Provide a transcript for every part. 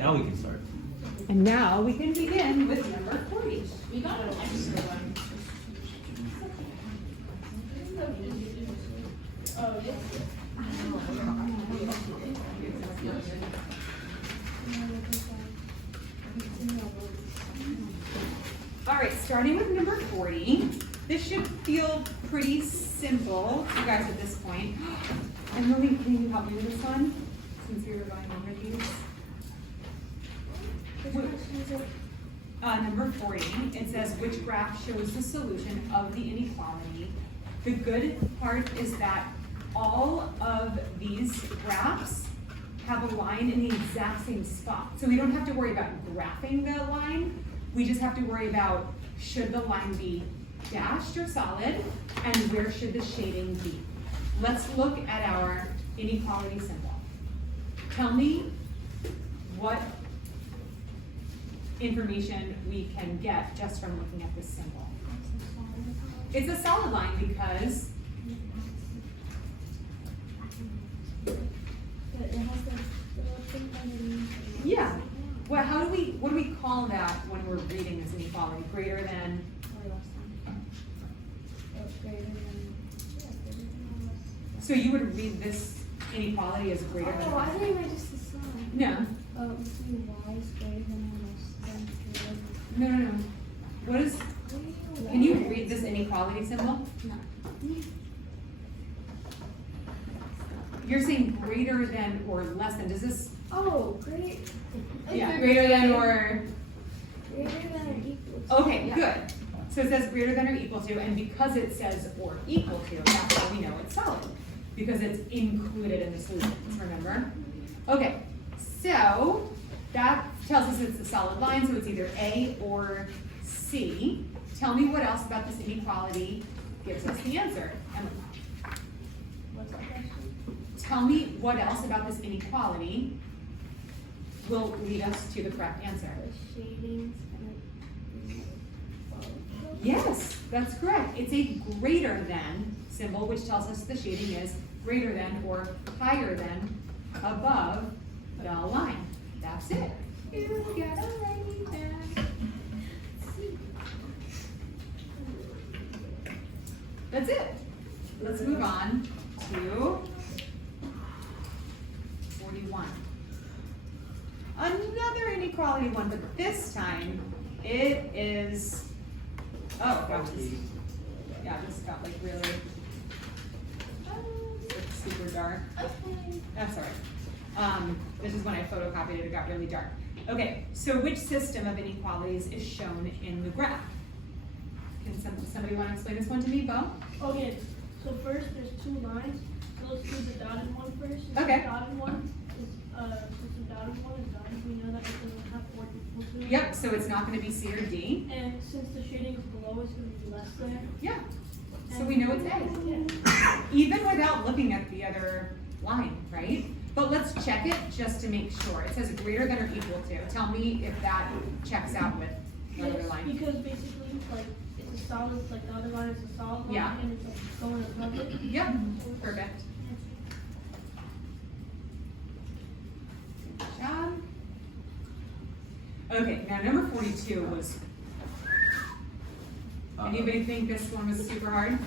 Now we can start. And now we can begin with number 40. We got an extra one. Oh, yes. All right, starting with number 40. This should feel pretty simple to you guys at this point. Emily, can you help me with this one? Since we were going over these. Number 40, it says which graph shows the solution of the inequality. The good part is that all of these graphs have a line in the exact same spot. So we don't have to worry about graphing the line. We just have to worry about should the line be dashed or solid, and where should the shading be. Let's look at our inequality symbol. Tell me what information we can get just from looking at this symbol. It's a solid line because yeah. Well, what do we call that when we're reading this inequality? Greater than? So you would read this inequality as greater than? Oh, I think I just assumed. No. Y is greater than or less than No. What is? Can you read this inequality symbol? No. You're saying greater than or less than. Does this? Oh, great. Yeah, greater than or. Greater than or equal to. Okay, good. So it says greater than or equal to, and because it says or equal to, that's how we know it's solid, because it's included in the solutions, remember? Okay, so that tells us it's a solid line, so it's either A or C. Tell me what else about this inequality gives us the answer. Emily. What's the question? Tell me what else about this inequality will lead us to the correct answer. The shadings and Yes, that's correct. It's a greater than symbol, which tells us the shading is greater than or higher than above the line. That's it. You get a lady there. That's it. Let's move on to 41. Another inequality one, but this time it is, oh gosh, this got like really it's super dark. That's all right. This is when I photocopied it, it got really dark. Okay, so which system of inequalities is shown in the graph? Can somebody want to explain this one to me, Bo? Okay, so first there's two lines. So let's do the dotted one first. Okay. The dotted one is since the dotted one is dotted, we know that it doesn't have or equal to. Yep, so it's not going to be C or D. And since the shading is below, it's going to be less than. Yeah, so we know it's A. Yeah. Even without looking at the other line, right? But let's check it just to make sure. It says greater than or equal to. Tell me if that checks out with the other Yes, line. because basically, like, it's a solid, like the other line is a solid line, Yeah. and it's like going above it. Yep, perfect. Good job. Okay, now number 42 was, anybody think this one was super hard?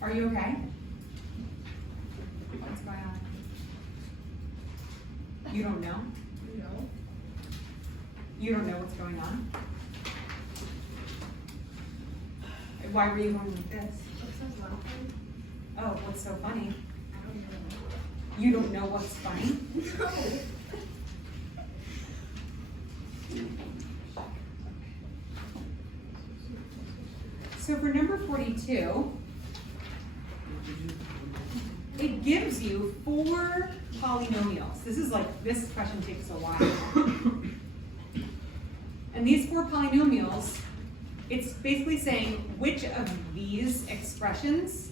Are you okay? What's going on? You don't know? No. You don't know what's going on? Why were you going like this? Oh, what's so funny? You don't know what's funny? So for number 42, it gives you 4 polynomials. This question takes a while. And these 4 polynomials, it's basically saying which of these expressions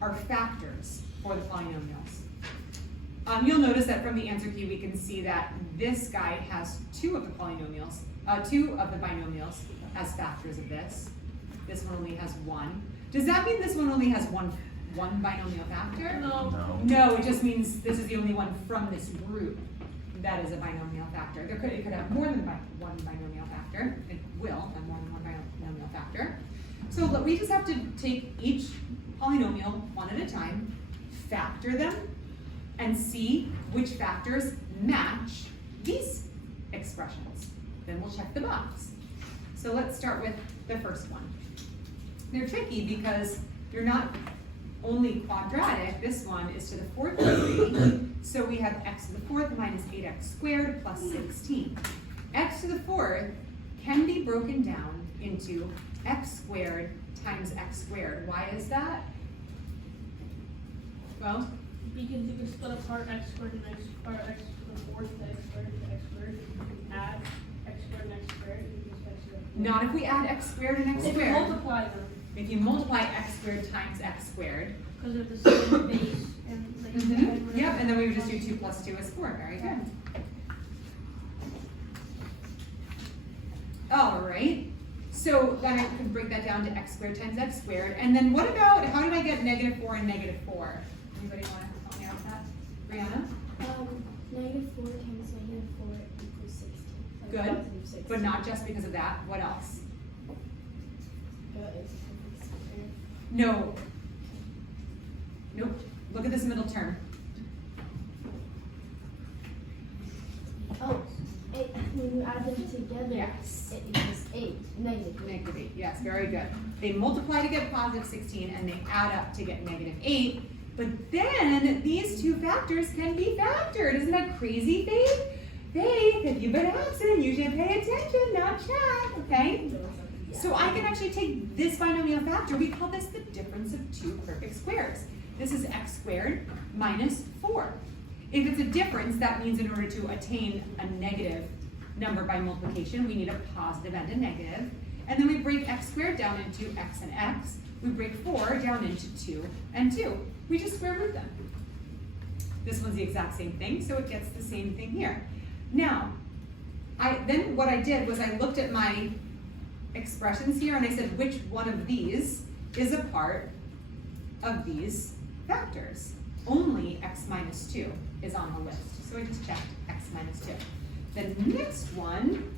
are factors for the polynomials. You'll notice that from the answer key we can see that this guy has 2 of the polynomials, 2 of the binomials as factors of this. This one only has 1. Does that mean this one only has one binomial factor? No. No, it just means this is the only one from this group that is a binomial factor. It could have more than one binomial factor. It will have more than one binomial factor. So we just have to take each polynomial one at a time, factor them, and see which factors match these expressions. Then we'll check the box. So let's start with the first one. They're tricky because they're not only quadratic. This one is to the fourth degree. So we have x to the fourth minus 8x squared plus 16. X to the fourth can be broken down into x squared times x squared. Why is that? Well, Because you can split apart x squared and x, or x to the fourth to x squared to x squared. You can add x squared and x squared. You can just x squared. not if we add x squared and x If you squared. multiply them, If you multiply x squared times x squared. because they're the same base, and like. Yep, and then we would just do 2 plus 2 is 4. Very good. All right. So then I can break that down to x squared times x squared. And then what about, how did I get negative 4 and negative 4? Anybody want to help me out with that? Brianna? Negative 4 times negative 4 equals 16. Like Good. positive 16. But not just because of that. What else? But it's a perfect square. No. Nope. Look at this middle term. Oh, when you add them together, Yes. it equals 8. Negative. Negative 8. Yes, very good. They multiply to get positive 16 and they add up to get negative 8. But then these two factors can be factored. Isn't that crazy, Faith? Faith, if you've been absent, you should pay attention, not chat, okay? So I can actually take this binomial factor. We call this the difference of two perfect squares. This is x squared minus 4. If it's a difference, that means in order to attain a negative number by multiplication, we need a positive and a negative. And then we break x squared down into x and x. We break 4 down into 2 and 2. We just square root them. This one's the exact same thing, so it gets the same thing here. Now, then what I did was I looked at my expressions here and I said which one of these is a part of these factors. Only x minus 2 is on the list. So I just checked x minus 2. The next one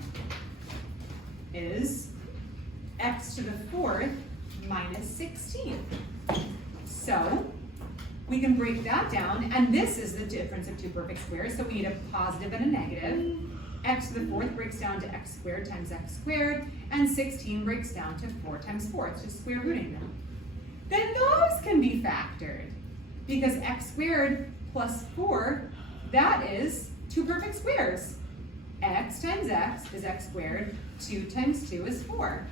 is x to the fourth minus 16. So we can break that down, and this is the difference of two perfect squares, so we need a positive and a negative. X to the fourth breaks down to x squared times x squared, and 16 breaks down to 4 times 4. It's just square rooting them. Then those can be factored, because x squared plus 4, that is two perfect squares. X times x is x squared, 2 times 2 is 4.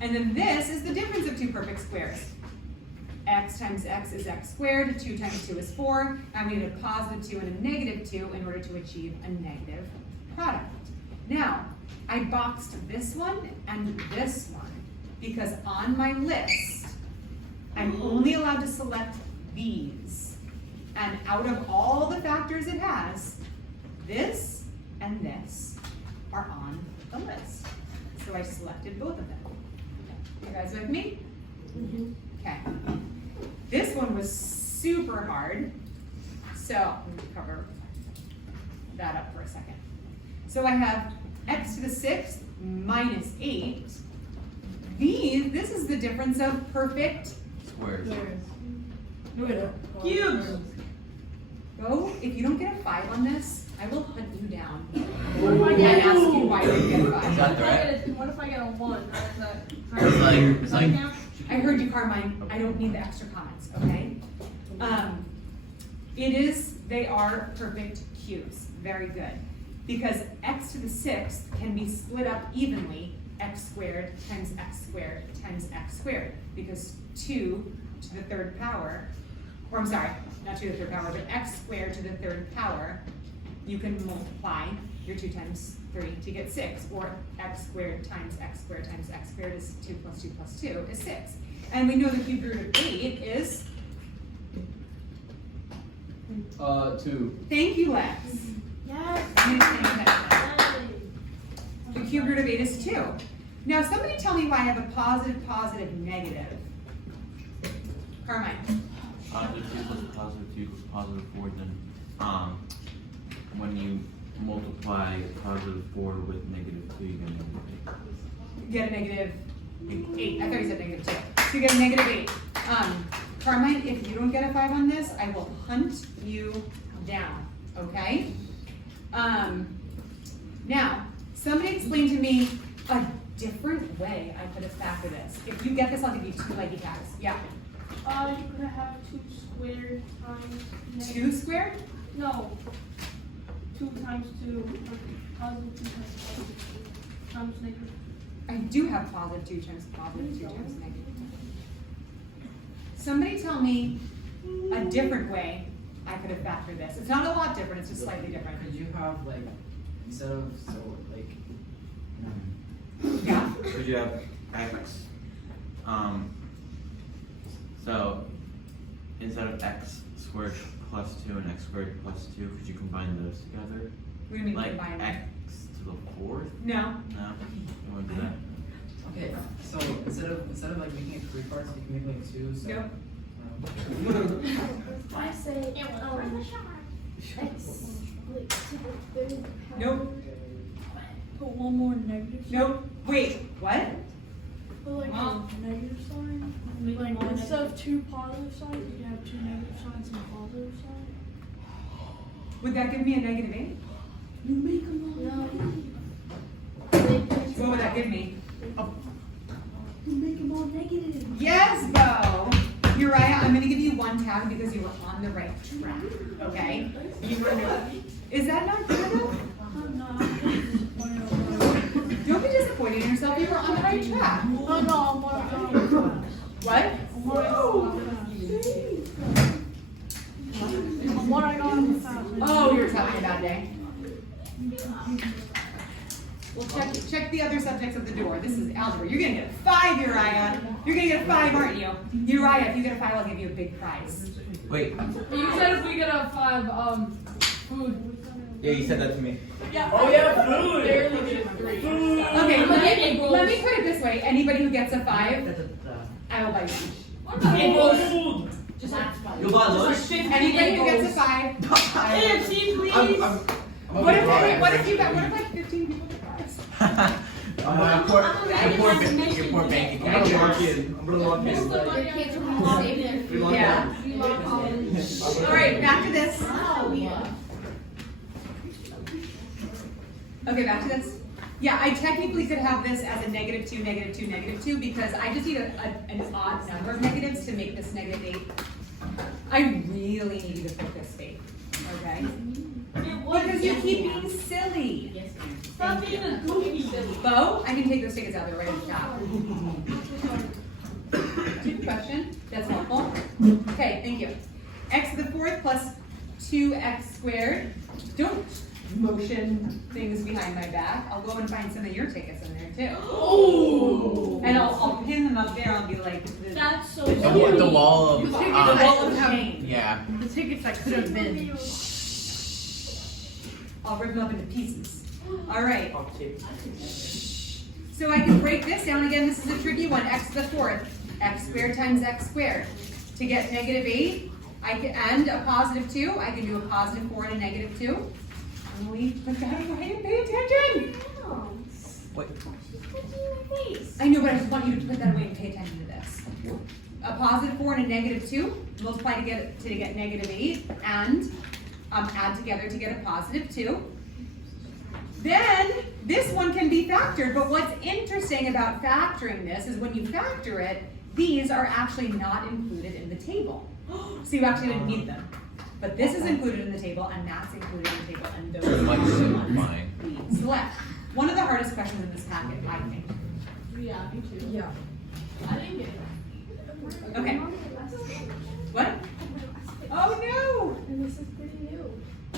And then this is the difference of two perfect squares. X times x is x squared, 2 times 2 is 4, and we need a positive 2 and a negative 2 in order to achieve a negative product. Now, I boxed this one and this one because on my list, I'm only allowed to select these. And out of all the factors it has, this and this are on the list. So I selected both of them. You guys with me? Mm-hmm. Okay. This one was super hard. So let me cover that up for a second. So I have x to the sixth minus 8. This is the difference of perfect Squares. Cubes. Go. If you don't get a 5 on this, I will hunt you down. What if I And get ask you why you didn't get a Is 5. that the right? What if I get a 1? How does that? It's like, I heard you, Carmine. I don't need the extra comments, okay? They are perfect cubes. Very good. Because x to the sixth can be split up evenly, x squared times x squared times x squared. Because 2 to the third power, or I'm sorry, not 2 to the third power, but x squared to the third power, you can multiply your 2 times 3 to get 6, or x squared times x squared times x squared is 2 plus 2 plus 2 is 6. And we know the cube root of 8 is? 2. Thank you, Lex. Yes. You didn't pay attention. The cube root of 8 is 2. Now, somebody tell me why I have a positive, positive, negative. Carmine. Positive 2 plus positive 2 equals positive 4, then when you multiply positive 4 with negative 2, you get a negative 8. Get a negative 8. I thought you said negative 2. So you get a negative 8. Carmine, if you don't get a 5 on this, I will hunt you down, okay? Now, somebody explain to me a different way I could have factored this. If you get this, I'll give you 2 leggy tags. Yeah. You could have 2 squared times negative. 2 squared? No. 2 times 2, positive 2 times negative. I do have positive 2 times positive 2 times negative. Somebody tell me a different way I could have factored this. It's not a lot different, it's just slightly different. Could you have like, instead of, Yeah? Could you have x, so instead of x squared plus 2 and x squared plus 2, could you combine those together? What do you mean Like combine? x to the 4th? No. No? You wouldn't do that? okay, so instead of like making it 3 parts, you can make like 2, so. Nope. I say, x, like, to the third power. Nope. Put one more negative sign. Nope. Wait, what? Put like Well. a negative sign. Like instead of 2 positive signs, you have 2 negative signs and a positive sign. Would that give me a negative 8? You make them all. No. What would that give me? You make them all negative. Yes, Bo! Uriah, I'm gonna give you 1 tag because you were on the right track, okay? You were Is that not good enough? I'm not. Don't be disappointed in yourself, you were on the right track. Oh no, I'm one of What? what I got in the past. Oh, you're having a bad day. Well, check the other subjects of the door. This is algebra. You're gonna get a 5, Uriah. You're gonna get a 5, aren't you? Uriah, if you get a 5, I'll give you a big prize. Wait, You said if we get a 5, food. yeah, you said that to me. Yeah. Oh yeah, food! Barely get a 3. Okay, let me put it this way. Anybody who gets a 5, I will buy you lunch. Just You'll buy lunch? Anybody who gets a 5, I will. KFC, please. What if like 15 people get 5s? Your poor bank I'm account. gonna lock in. Your kids will have to save their Yeah. All right, back to this. Okay, back to this. Yeah, I technically could have this as a negative 2, negative 2, negative 2 because I just need an odd number of negatives to make this negative 8. I really need you to put this 8, okay? Because you keep being silly. Stop being a goofy. Bo, I can take those tickets out there right at the top. Good question. That's helpful. Okay, thank you. X to the 4th plus 2x squared. Don't motion things behind my back. I'll go and find some of your tickets in there too. Oh. And I'll pin them up there. I'll be like, That's so The wall of, the wall of shame. yeah. The tickets that could have been. I'll rip them up into pieces. All right. So I can break this down again. This is a tricky one. X to the 4th. X squared times x squared. To get negative 8, and a positive 2, I can do a positive 4 and a negative 2. Emily, put that away and pay attention. Wait. She's touching my face. I know, but I just want you to put that away and pay attention to this. A positive 4 and a negative 2, multiply to get negative 8, and add together to get a positive 2. Then, this one can be factored, but what's interesting about factoring this is when you factor it, these are actually not included in the table. So you actually didn't need them. But this is included in the table, and that's included in the table, and those are Like the simplifying. ones we select. One of the hardest questions in this packet, I think. Yeah, me too. Yeah. I didn't get it. Okay. What? Oh no! And this is pretty new.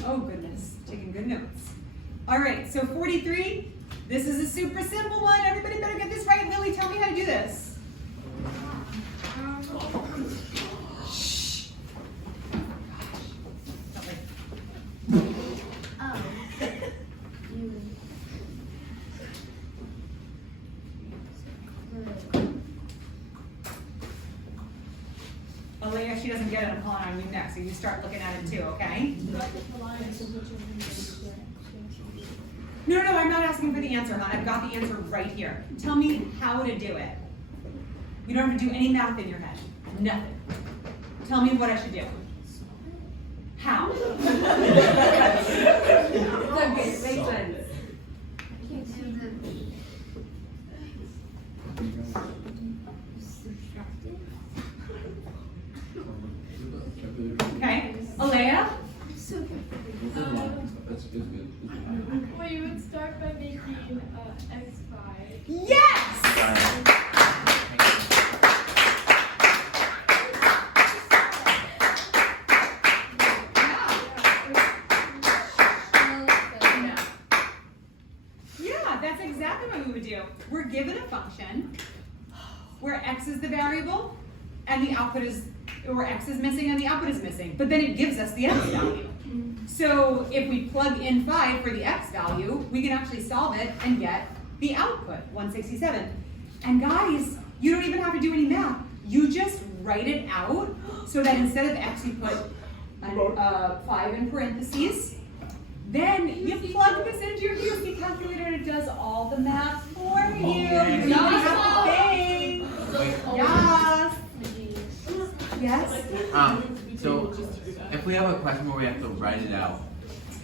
Oh goodness, taking good notes. All right, so 43. This is a super simple one. Everybody better get this right. Lily, tell me how to do this. Alea, she doesn't get it, I'm calling on you next, so you start looking at it too, okay? No, I'm not asking for the answer, hon. I've got the answer right here. Tell me how to do it. You don't have to do any math in your head. Nothing. Tell me what I should do. How? It's okay, it makes sense. Okay, Alea? Well, you would start by making x5. Yes! Yeah, that's exactly what we would do. We're given a function where x is the variable and the output is, or x is missing and the output is missing, but then it gives us the x value. So if we plug in 5 for the x value, we can actually solve it and get the output, 167. And guys, you don't even have to do any math. You just write it out so that instead of x, you put 5 in parentheses. Then you plug this into your EOC calculator and it does all the math for you. You don't have to think. Yes. Yes. So if we have a question where we have to write it out,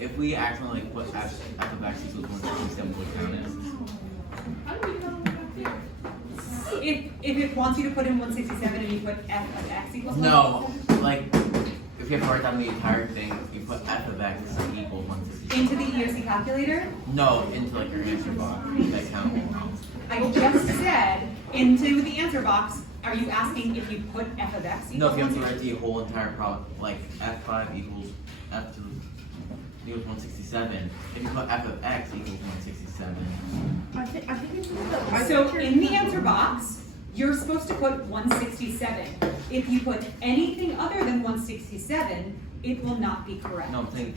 if we accidentally put f of x equals 167, what count is? How do we know what there? If it wants you to put in 167 and you put f of x equals 167? No, like if you have to write down the entire thing, you put f of x equals 167. Into the EOC calculator? No, into like your answer box. That count. I just said into the answer box. Are you asking if you put f of x equals No, if you have to 167? write the whole entire problem, like f5 equals f to equals 167. If you put f of x equals 167. I think it's the So in the answer box, you're supposed to put 167. If you put anything other than 167, it will not be correct. No, I'm saying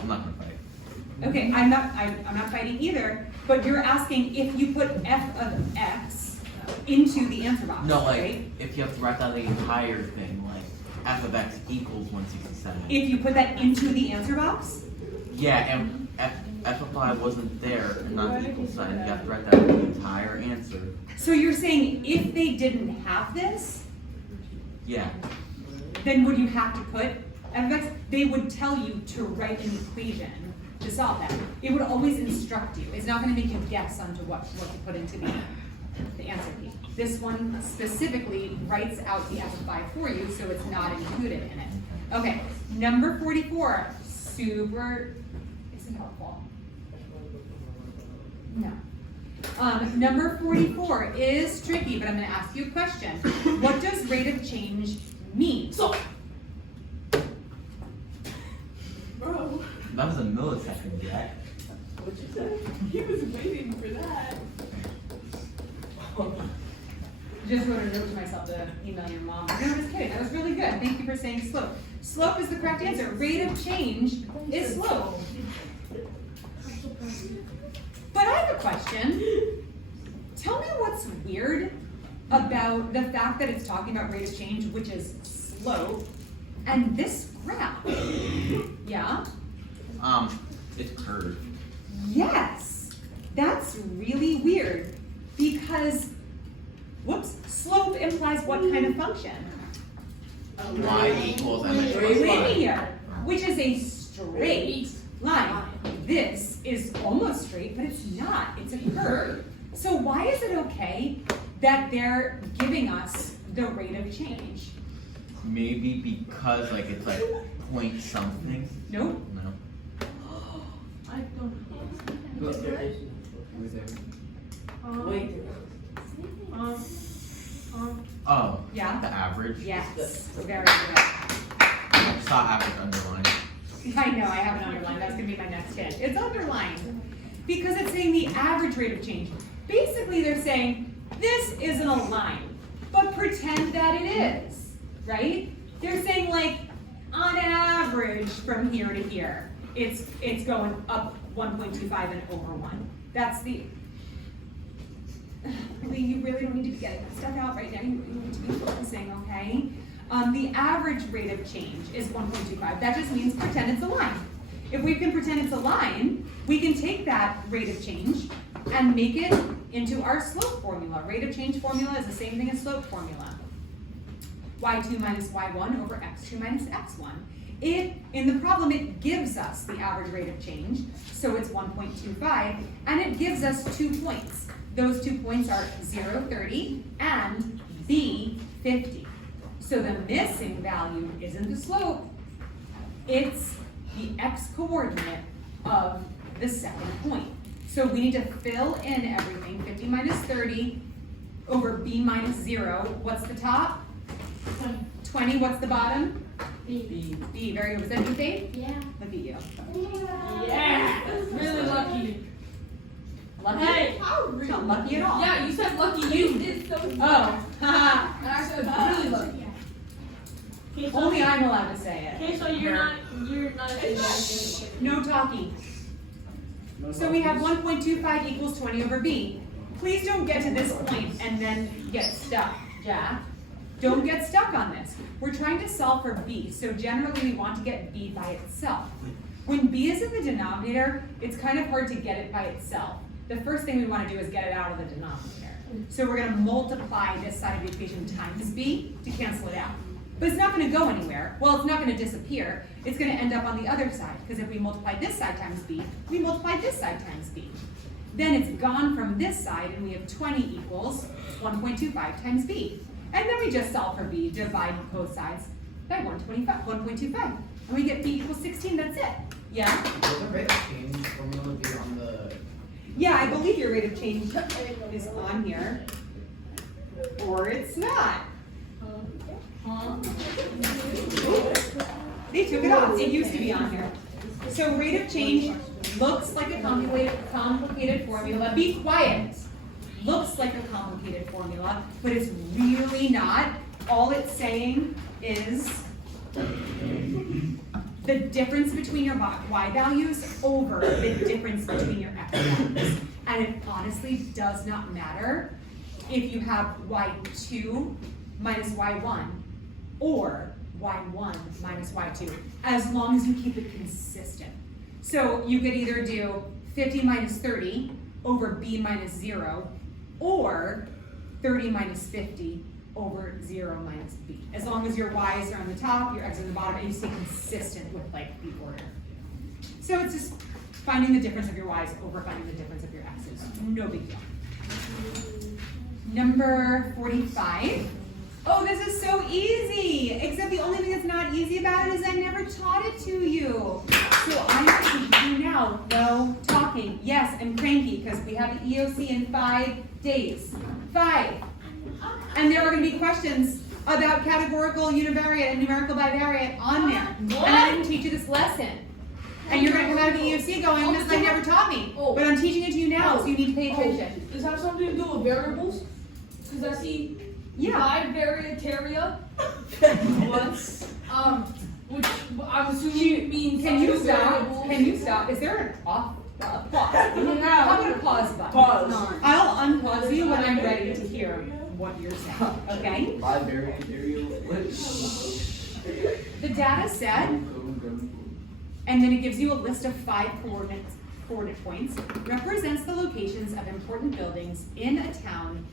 I'm not gonna fight. Okay, I'm not fighting either, but you're asking if you put f of x into the answer box, No, like right? if you have to write down the entire thing, like f of x equals 167. If you put that into the answer box, Yeah, and f of 5 wasn't there, and not the equal sign. You have to write down the entire answer. so you're saying if they didn't have this, Yeah. then would you have to put f of x? They would tell you to write an equation to solve that. It would always instruct you. It's not going to make you guess onto what to put into the answer key. This one specifically writes out the f of 5 for you, so it's not included in it. Okay, number 44, super, isn't helpful. No. Number 44 is tricky, but I'm going to ask you a question. What does rate of change mean? Bro, That was a millisecond, Jack. what you said? He was waiting for that. Just wrote a note to myself to email your mom. No, I'm just kidding. That was really good. Thank you for saying slope. Slope is the correct answer. Rate of change is slope. But I have a question. Tell me what's weird about the fact that it's talking about rate of change, which is slope, and this graph. Yeah? It's curved. Yes. That's really weird because, whoops, slope implies what kind of function? Y equals mx plus y. Linear, which is a straight line. This is almost straight, but it's not. It's a curve. So why is it okay that they're giving us the rate of change? Maybe because like it's like point something. Nope. No. I don't. Wait. Oh. Yeah? The average. Yes. Very good. I saw average underlined. I know, I have it underlined. That's gonna be my next hit. It's underlined because it's saying the average rate of change. Basically, they're saying this isn't a line, but pretend that it is, right? They're saying like on average from here to here, it's going up 1.25 and over 1. That's the. You really don't need to be getting that stuff out right now. You need to be focusing, okay? The average rate of change is 1.25. That just means pretend it's a line. If we can pretend it's a line, we can take that rate of change and make it into our slope formula. Rate of change formula is the same thing as slope formula. y2 minus y1 over x2 minus x1. In the problem, it gives us the average rate of change, so it's 1.25, and it gives us 2 points. Those 2 points are 0, 30, and b, 50. So the missing value isn't the slope, it's the x-coordinate of the second point. So we need to fill in everything. 50 minus 30 over b minus 0. What's the top? 20. What's the bottom? B. B. Very good. Was that you, Dave? Yeah. Look at you. Yeah, really lucky. Lucky? Hey, It's not lucky at all. yeah, you said lucky. You did so. Oh, haha. And I said really lucky. Okay, so, Only I'm allowed to say it. okay, so you're not a No talking. No So we have problems. 1.25 equals 20 over b. Please don't get to this point and then get stuck, Jack. Don't get stuck on this. We're trying to solve for b, so generally we want to get b by itself. When b is in the denominator, it's kind of hard to get it by itself. The first thing we want to do is get it out of the denominator. So we're going to multiply this side of the equation times b to cancel it out. But it's not going to go anywhere. Well, it's not going to disappear. It's going to end up on the other side, because if we multiply this side times b, we multiply this side times b. Then it's gone from this side, and we have 20 equals 1.25 times b. And then we just solve for b, divide both sides by 1.25, and we get b equals 16, that's it. Yeah? Will the rate of change formula be on the? Yeah, I believe your rate of change is on here. Or it's not. They took it off. It used to be on here. So rate of change looks like a complicated formula. Be quiet. Looks like a complicated formula, but it's really not. All it's saying is the difference between your y values over the difference between your x values. And it honestly does not matter if you have y2 minus y1 or y1 minus y2, as long as you keep it consistent. So you could either do 50 minus 30 over b minus 0, or 30 minus 50 over 0 minus b. As long as your y's are on the top, your x's are on the bottom, and you stay consistent with like the order. So it's just finding the difference of your y's over finding the difference of your x's. No big deal. Number 45. Oh, this is so easy! Except the only thing that's not easy about it is I never taught it to you. So I'm going to teach you now. No talking. Yes, I'm cranky because we have the EOC in 5 days. 5. And there are going to be questions about categorical univariate and numerical bivariate on there. And I didn't teach you this lesson. And you're going to come out of the EOC going, Miss, I never taught me. But I'm teaching it to you now, so you need to pay attention. Does that have something to do with variables? Because I see bivariataria. Which I'm assuming means Can you two stop? variables. Can you stop? Is there an off pause? How about a pause button? Pause. I'll unpause you when I'm ready to hear what you're saying, okay? The data set, and then it gives you a list of 5 coordinate points, represents the locations of important buildings in a town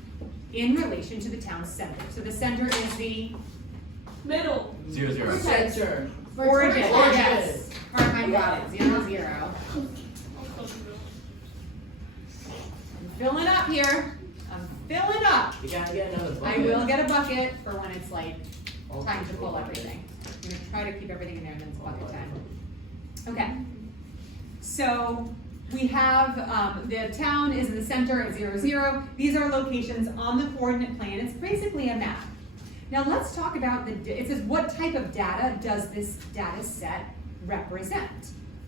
in relation to the town's center. So the center is the Middle. 0, 0. Center. origin, Origin. yes. Carmine got it, 0, 0. I'm filling up here. I'm filling up. You gotta get another bucket. I will get a bucket for when it's like time to pull everything. I'm gonna try to keep everything in there and then it's bucket time. Okay. So we have the town is in the center at 0, 0. These are locations on the coordinate plane. It's basically a map. Now let's talk about it says what type of data does this data set represent?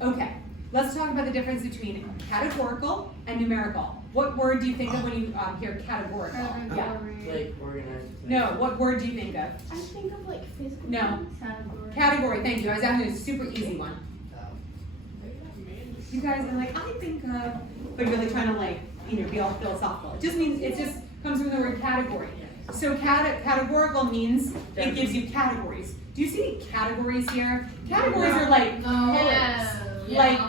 Okay, let's talk about the difference between categorical and numerical. What word do you think of when you hear categorical? Yeah. Like organized. No, what word do you think of? I think of like physical. No. Category. Category, thank you. I was asking a super easy one. You guys are like, I think of, but you're really trying to like, be all philosophical. It just means, it just comes from the word category. So categorical means it gives you categories. Do you see any categories here? Categories are like like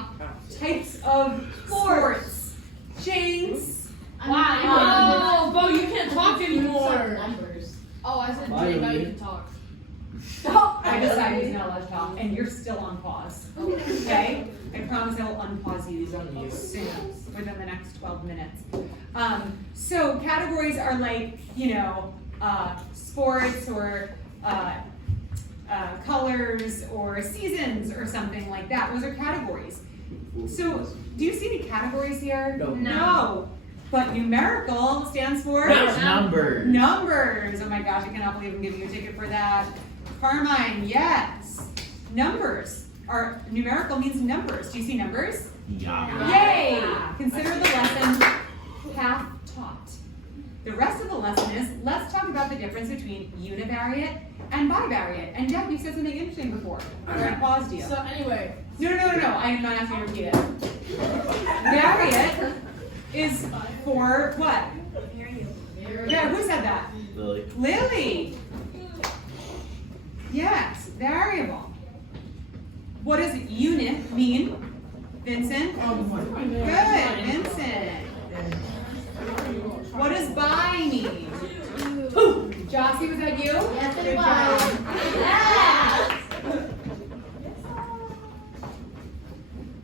types of sports, chains. Wow. Bo, you can't talk anymore. Oh, I said Jay, now you can talk. I decided he's not allowed to talk, and you're still on pause. Okay? I promise I will unpause you soon, within the next 12 minutes. So categories are like, sports or colors or seasons or something like that. Those are categories. So, do you see any categories here? No. But numerical stands for? Numbers. Numbers. Oh my gosh, I cannot believe I'm giving you a ticket for that. Carmine, yes. Numbers are, numerical means numbers. Do you see numbers? Yeah. Yay! Consider the lesson half taught. The rest of the lesson is, let's talk about the difference between univariate and bivariate. And Deb, you said something interesting before. I paused you. So anyway. No, I am not asking you to repeat it. Variate is for what? Yeah, who said that? Lily. Lily. Yes, variable. What does unit mean? Vincent? Good, Vincent. What does bi mean? Jossie, was that you? Yes, it Good was.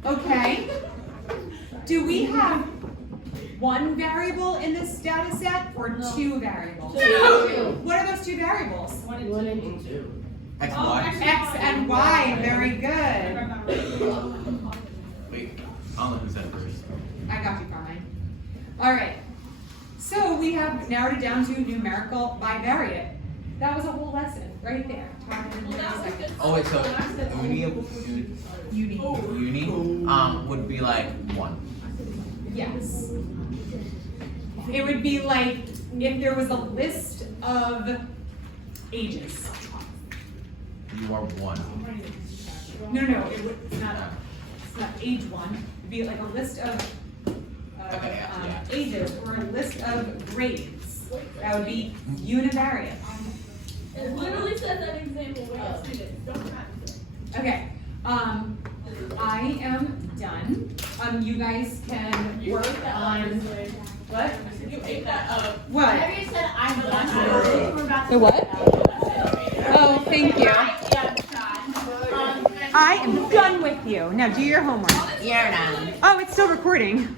job. Okay. Do we have one variable in this data set or two variables? Two. What are those two variables? One and two. X, Oh, Y. actually- X and Y, very good. Wait, I'll let who said first. I got you, Carmine. All right. So we have narrowed it down to numerical bivariate. That was a whole lesson right there. Talk in a second. Oh wait, so uni would be like 1. Yes. It would be like if there was a list of ages. You are 1. No, it's not age 1. It'd be like a list of Okay, yeah. ages or a list of grades. That would be univariate. It literally said that example. Wait, students, don't practice. Okay. I am done. You guys can work on what? You ate that up. What? Mary said I'm done. The what? Oh, thank you. I am done with you. Now do your homework. You're done. Oh, it's still recording.